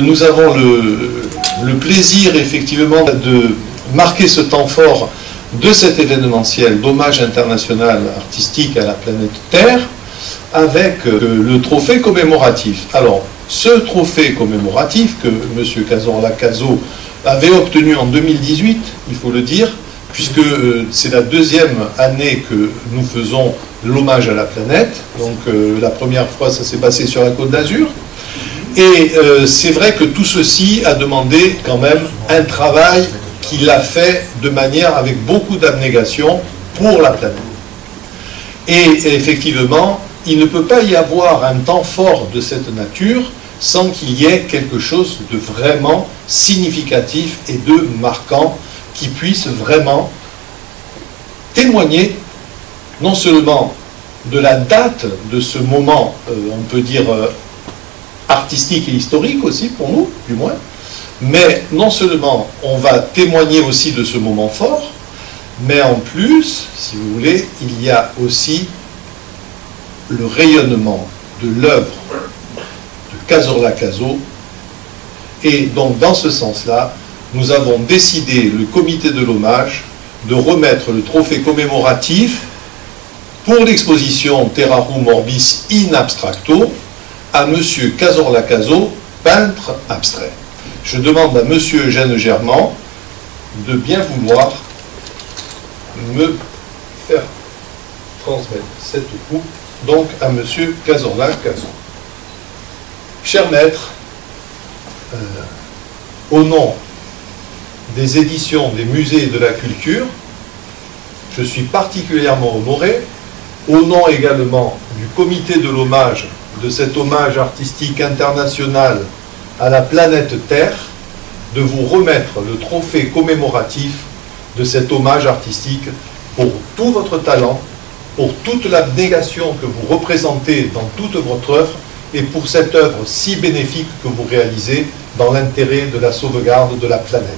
nous avons le plaisir effectivement de marquer ce temps fort de cet événementiel d'hommage international artistique à la planète Terre avec le trophée commémoratif. Alors, ce trophée commémoratif que M. Cazorla Caso avait obtenu en 2018, il faut le dire, puisque c'est la deuxième année que nous faisons l'hommage à la planète. Donc la première fois, ça s'est passé sur la Côte d'Azur. Et c'est vrai que tout ceci a demandé quand même un travail qu'il a fait de manière avec beaucoup d'abnégation pour la planète. Et effectivement, il ne peut pas y avoir un temps fort de cette nature sans qu'il y ait quelque chose de vraiment significatif et de marquant qui puisse vraiment témoigner non seulement de la date de ce moment, on peut dire artistique et historique aussi pour nous, du moins, mais non seulement on va témoigner aussi de ce moment fort, mais en plus, si vous voulez, il y a aussi le rayonnement de l'œuvre de Cazorla Caso. Et donc dans ce sens-là, nous avons décidé, le comité de l'hommage, de remettre le trophée commémoratif pour l'exposition Terrarum Orbis in Abstracto à M. Cazorla Caso, peintre abstrait. Je demande à M. Eugène Germand de bien vouloir me faire transmettre cette coupe donc à M. Cazorla Caso. Cher maître, au nom des éditions des musées de la culture, je suis particulièrement honoré, au nom également du comité de l'hommage, de cet hommage artistique international à la planète Terre, de vous remettre le trophée commémoratif de cet hommage artistique pour tout votre talent, pour toute l'abnégation que vous représentez dans toute votre œuvre et pour cette œuvre si bénéfique que vous réalisez dans l'intérêt de la sauvegarde de la planète.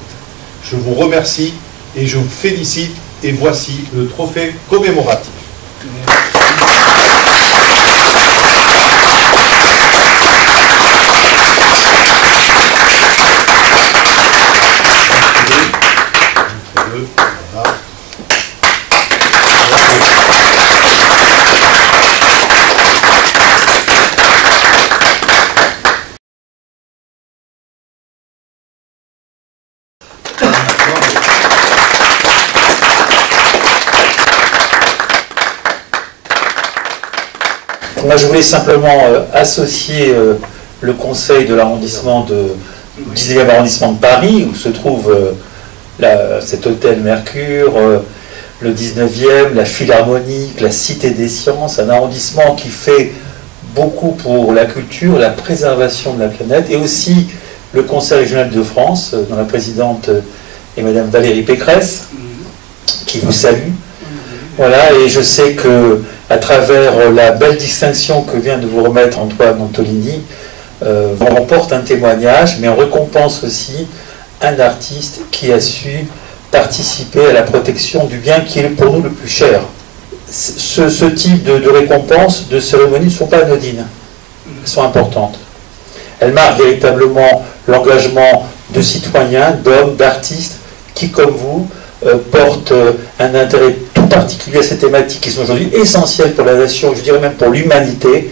Je vous remercie et je vous félicite et voici le trophée commémoratif. Moi, je voulais simplement associer le conseil de l'arrondissement du 10e arrondissement de Paris, où se trouve cet hôtel Mercure, le 19e, la Philharmonique, la Cité des Sciences, un arrondissement qui fait beaucoup pour la culture, la préservation de la planète, et aussi le Conseil régional de France, dont la présidente est Madame Valérie Pécresse, qui vous salue. Voilà, et je sais que à travers la belle distinction que vient de vous remettre Antoine Antolini, on remporte un témoignage, mais on récompense aussi un artiste qui a su participer à la protection du bien qui est pour nous le plus cher. Ce type de récompenses, de cérémonies ne sont pas anodines, elles sont importantes. Elles marquent véritablement l'engagement de citoyens, d'hommes, d'artistes qui, comme vous, portent un intérêt tout particulier à ces thématiques qui sont aujourd'hui essentielles pour la nation, je dirais même pour l'humanité,